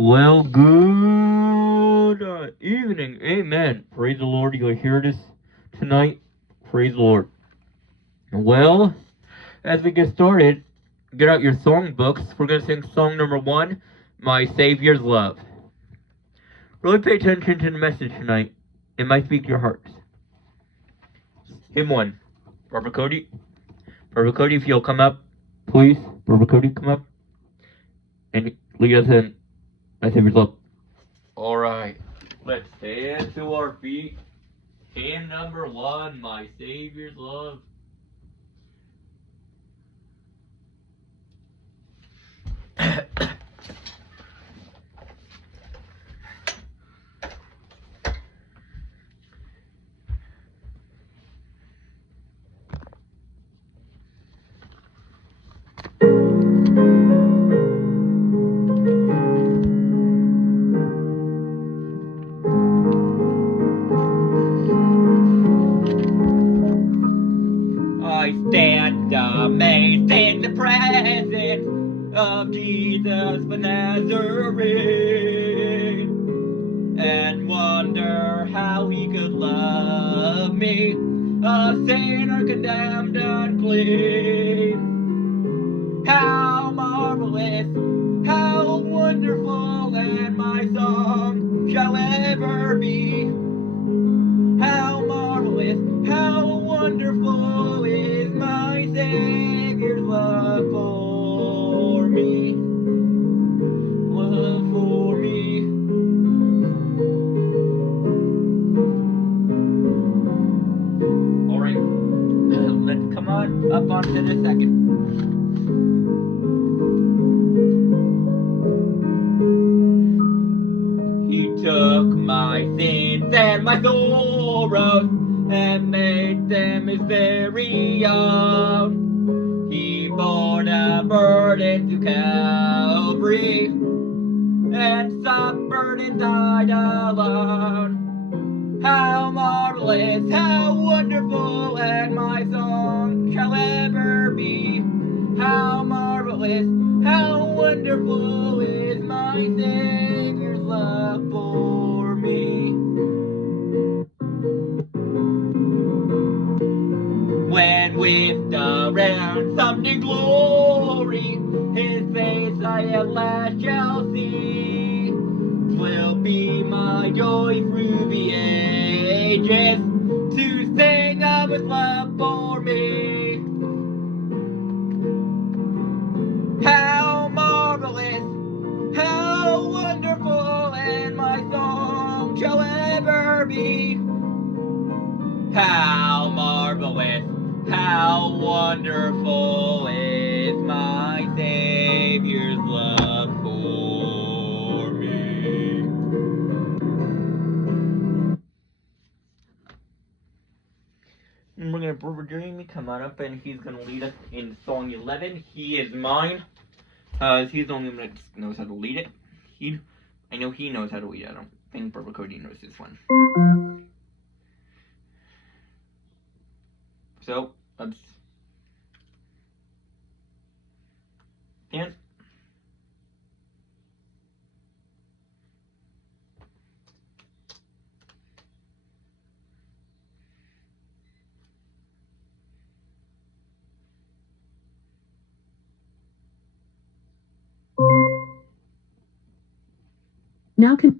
Well, good evening. Amen. Praise the Lord. You hear this tonight? Praise the Lord. Well, as we get started, get out your song books. We're going to sing song number 1, My Savior's Love. Really pay attention to the message tonight. It might speak to your hearts. Hymn 1. Barbara Cody. Barbara Cody, if you'll come up, please. Barbara Cody, come up. And lead us in My Savior's Love. Alright, let's stand to our feet. Hymn number 1, My Savior's Love. I stand amazed in the presence of Jesus of Nazareth and wonder how he could love me, a sinner condemned unclean. How marvelous, how wonderful, and my song shall ever be. How marvelous, how wonderful is my Savior's love for me. Love for me. Alright, let's come on up onto the second. He took my sins and my sorrows and made them his very own. He bore the burden to Calvary and suffered and died alone. How marvelous, how wonderful, and my song shall ever be. How marvelous, how wonderful is my Savior's love for me. When with the ransomed in glory, his face I at last shall see, 'twill be my joy through the ages to sing of his love for me. How marvelous, how wonderful, and my song shall ever be. How marvelous, how wonderful is my Savior's love for me. And we're going to Brother Jamie come on up, and he's going to lead us in song 11, He Is Mine. He's the only one that knows how to lead it. I know he knows how to lead it. I don't think Brother Cody knows this one. So, let's stand. Now can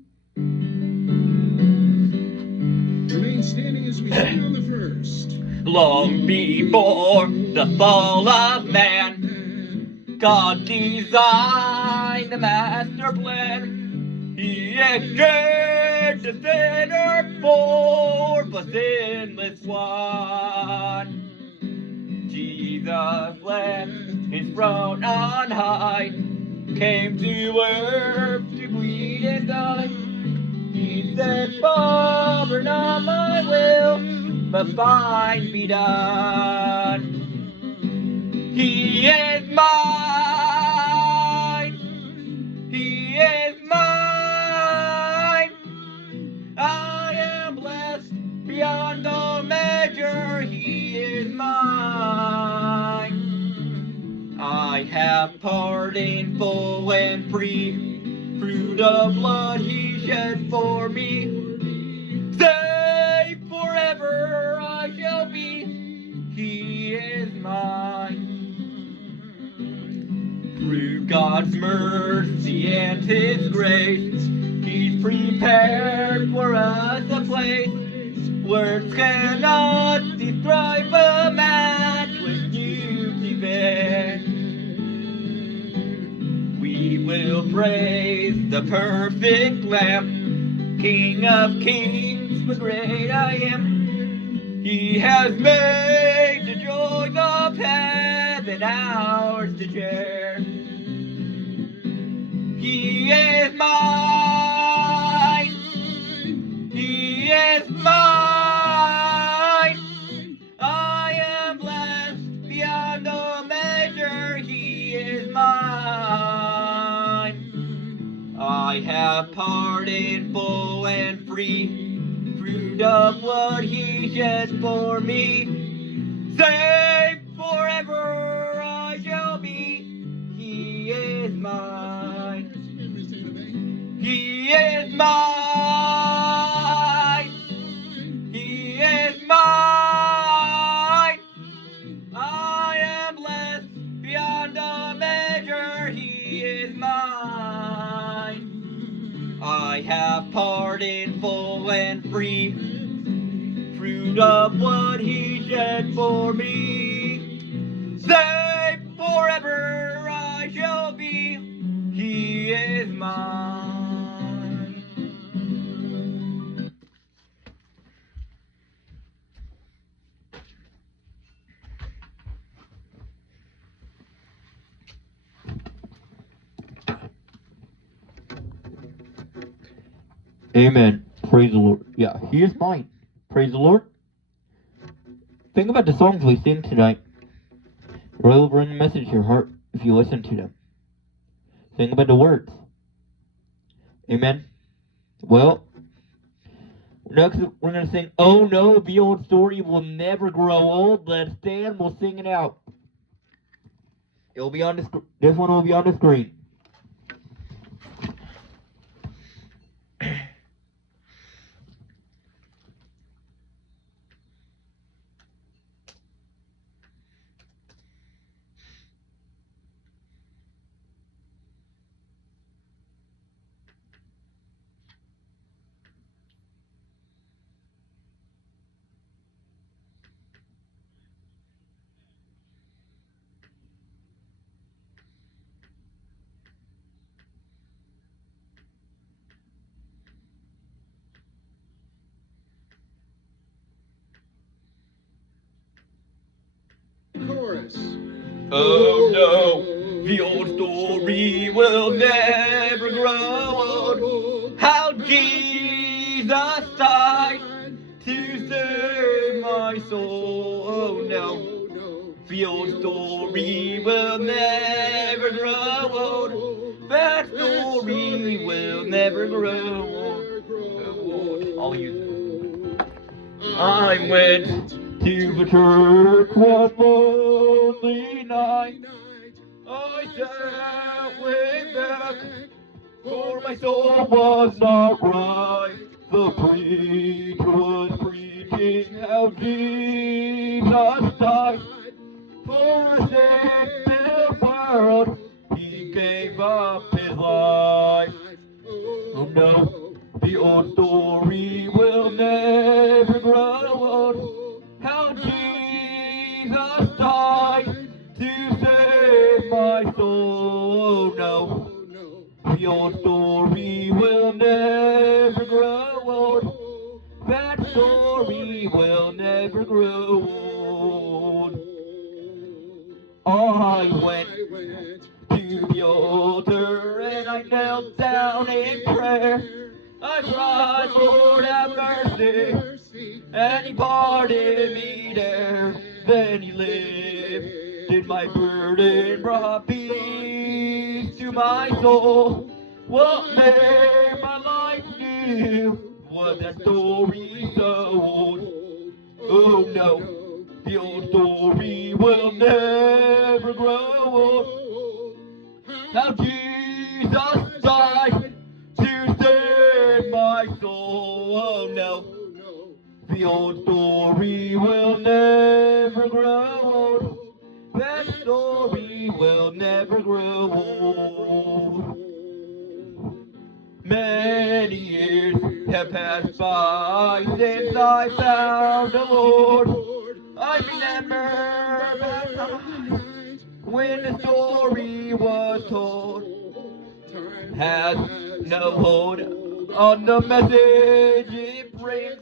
remain standing as we sing on the first. Long before the fall of man, God designed the master plan. He exchanged the sinner for the sinless one. Jesus left his throne on high, came to earth to bleed and die. He said, Father, not my will, but thine be done. He is mine. He is mine. I am blessed beyond all measure. He is mine. I have pardon full and free. through the blood he shed for me. Saved forever I shall be, he is mine. Through God's mercy and his grace, he's prepared for us a place. Words cannot describe a matchless beauty there. We will praise the perfect Lamb, King of kings, the great I am. He has made the joys of heaven ours to share. He is mine. He is mine. I am blessed beyond all measure. He is mine. I have pardon full and free. Through the blood he shed for me. Saved forever I shall be. He is mine. He is mine. He is mine. I am blessed beyond a measure. He is mine. I have pardon full and free. Through the blood he shed for me. Saved forever I shall be. He is mine. Amen. Praise the Lord. Yeah, he is mine. Praise the Lord. Think about the songs we sing tonight. It will bring a message to your heart if you listen to them. Think about the words. Amen. Well, next we're going to sing, "Oh No, the Old Story Will Never Grow Old." Let's stand, we'll sing it out. It'll be on the this one will be on the screen. Chorus. Oh no, the old story will never grow old. How Jesus died to save my soul. Oh no, the old story will never grow old. That story will never grow old. I'll use it. I went to the church one lonely night. I sat way back, for my soul was not right. The preacher was preaching how Jesus died for the sake of the world. He gave up his life. Oh no, the old story will never grow old. How Jesus died to save my soul. Oh no, the old story will never grow old. That story will never grow old. I went to the altar and I knelt down in prayer. I cried, Lord have mercy, and he pardoned me there. Then he lifted my burden, brought peace to my soul. What made my life new was that story told. Oh no, the old story will never grow old. How Jesus died The old story will never grow old. That story will never grow old. Many years have passed by since I found the Lord. I remember that time when the story was told. Has no hold on the message it brings.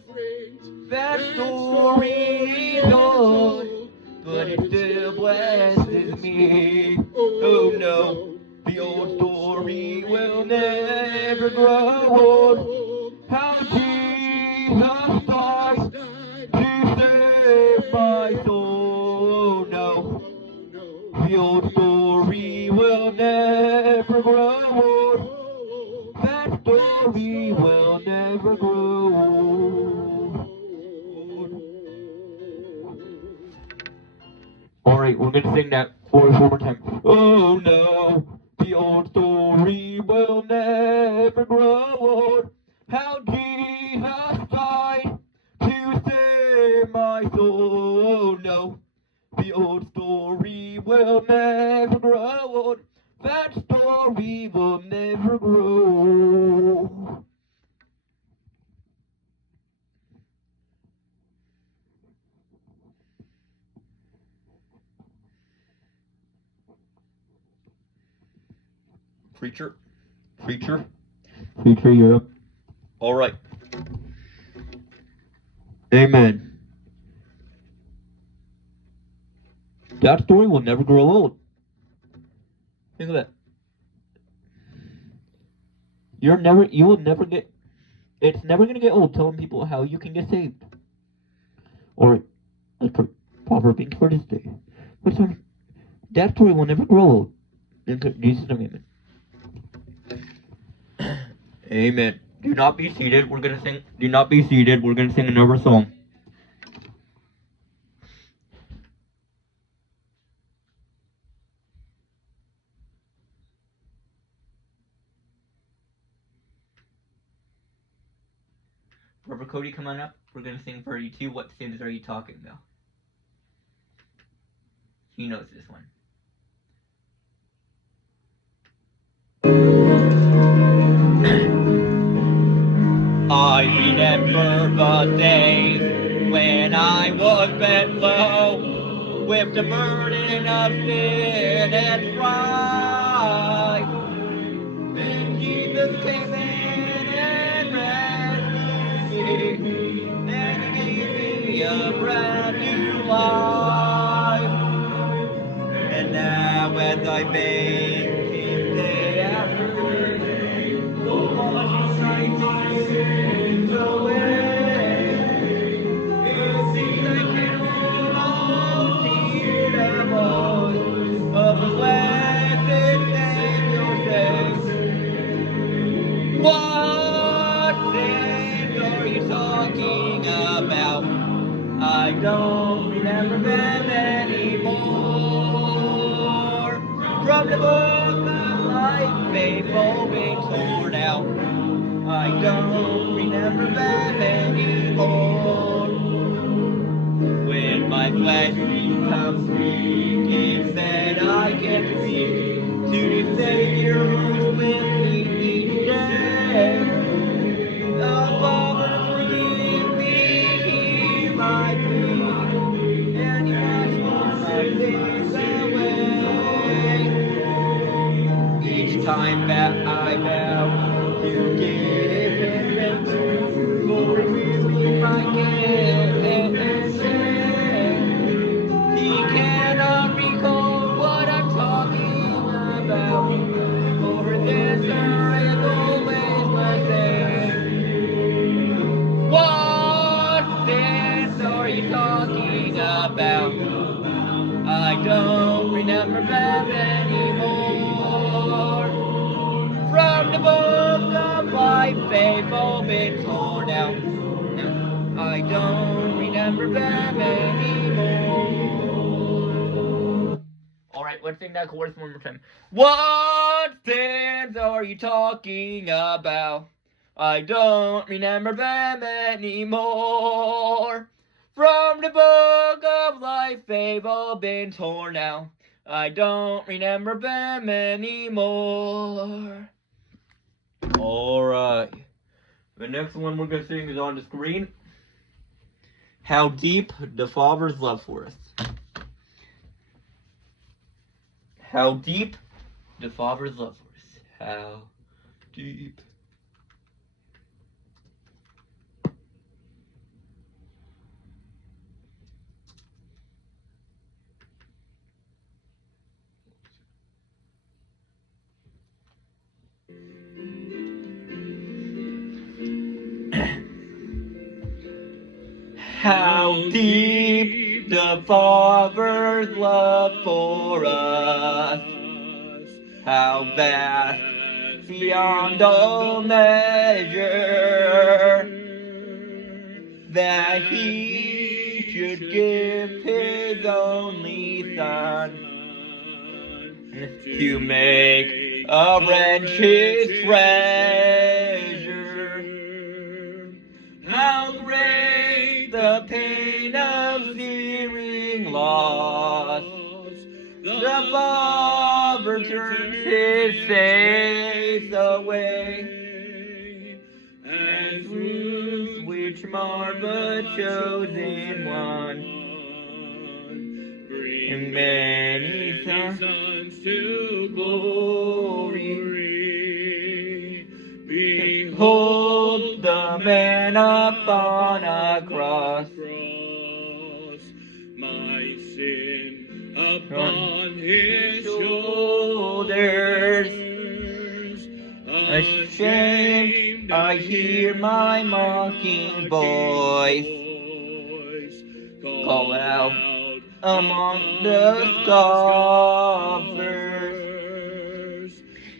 That story is old, but it still blesses me. Oh no, the old story will never grow old. How Jesus died to save my soul. No, the old story will never grow old. That story will never grow old. Alright, we're gonna sing that chorus one more time. Oh no, the old story will never grow old. How Jesus died to save my soul. Oh no, the old story will never grow old. That story will never grow. Preacher, you're up. All right. Amen. That story will never grow old. Think of that. You will never get, it's never going to get old telling people how you can get saved. Or, like a proverb for this day. But that story will never grow old. In Jesus' name, amen. Amen. Do not be seated. We're going to sing. Do not be seated. We're going to sing another song. Brother Cody, come on up. We're going to sing 32. What sins are you talking about? He knows this one. I remember the days when I was bent low with the burden of sin and pride. Then Jesus came in and rescued me, and He gave me a brand new life. And now as I thank Him day after day, washing my sins away, it seems I can almost hear the voice of the blessed Savior say, what things are you talking about? I don't remember them anymore. From the book of life, faithful been torn out. I don't remember them anymore. When my flesh becomes weak, instead I can speak to the Savior who's with me each day. The Father, forgive me, hear my plea, and He washes my sins away. Each time that I bow to give Him thanks for removing my guilt and shame, He cannot recall what I'm talking about, for His answer is always the same. What sins are you talking about? I don't remember them anymore. From the book of life, they've all been torn out. No, I don't remember them anymore. Alright, let's sing that chorus one more time. What sins are you talking about? I don't remember them anymore. From the book of life they've all been torn now. I don't remember them anymore. Alright. The next one we're going to sing is on the screen. How Deep the Father's Love for Us. How deep the Father's love for us. How deep. How deep the Father's love for us. How vast beyond all measure, that He should give His only Son to make a wretch His treasure. How great the pain of searing loss! The Father turns His face away, and wounds which mar the chosen one, bring many sons to glory. Behold the man upon a cross, my sin upon His shoulders. Ashamed, I hear my mocking voice call out among the scoffers.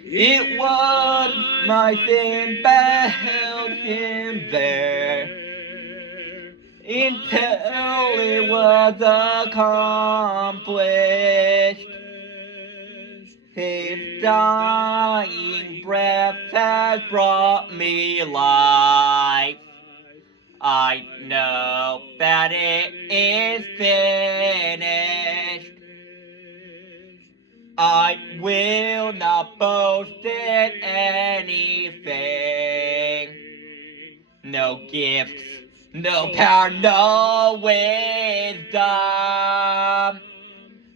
It was my sin beheld Him there, until it was accomplished. His dying breath has brought me life. I know that it is finished. I will not boast in anything. No gifts, no power, no wisdom.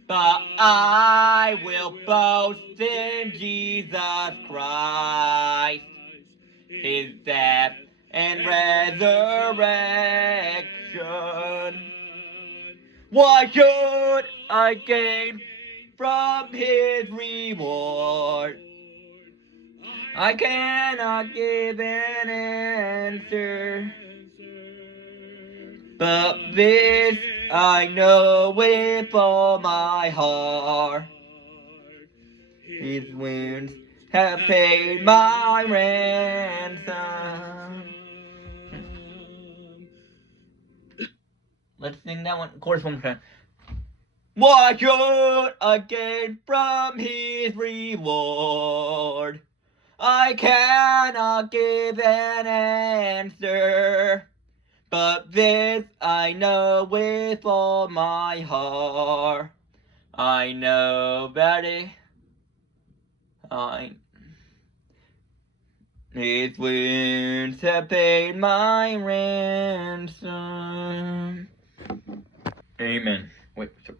But I will boast in Jesus Christ, His death and resurrection. What should I gain from His reward? I cannot give an answer, but this I know with all my heart. His wounds have paid my ransom. Let's sing that one, chorus one more time. What should I gain from His reward? I cannot give an answer, but this I know with all my heart. I know that His wounds have paid my ransom. Amen. Wait. Sorry.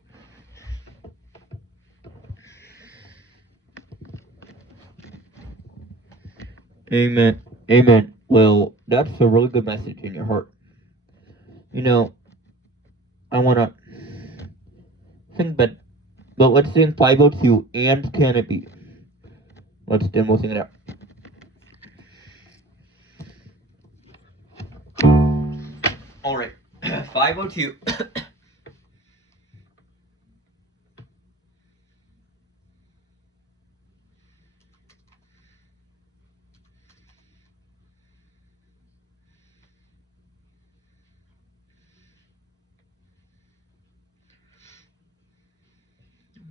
Amen. Amen. Well, that's a really good message in your heart. You know, I want to sing, but let's sing 502, and can it be? Let's demo sing it out. Alright, 502.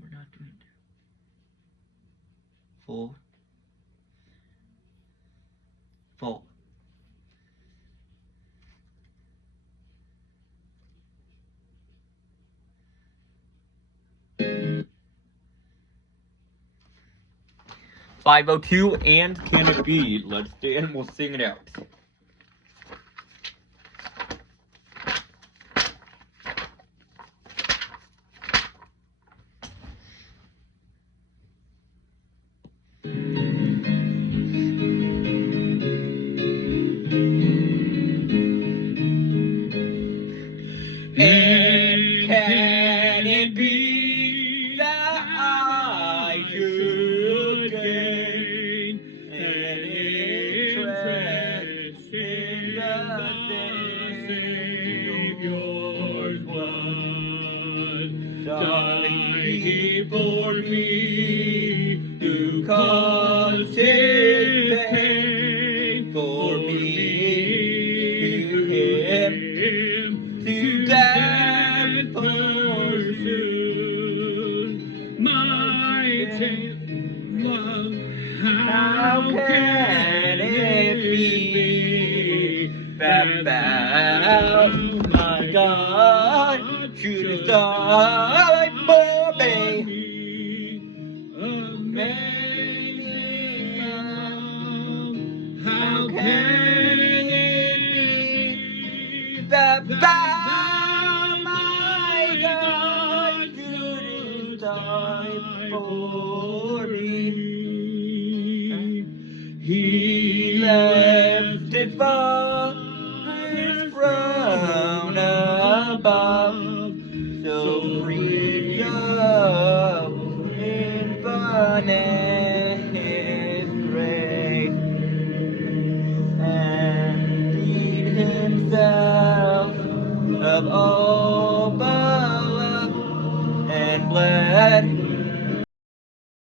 We're not doing it. Full. 502 and Can It Be? Let's stand, we'll sing it out. And can it be that I should gain an interest in the Savior's blood, dying for me, who caused his pain for me, to him, to death pursued my love. How can it be that thou, my God, should die for me? Amazing love. How can it be that thou, my God, should die for me? He left his Father's throne above, so free, so infinite His grace, and freed Himself of all but love, and bled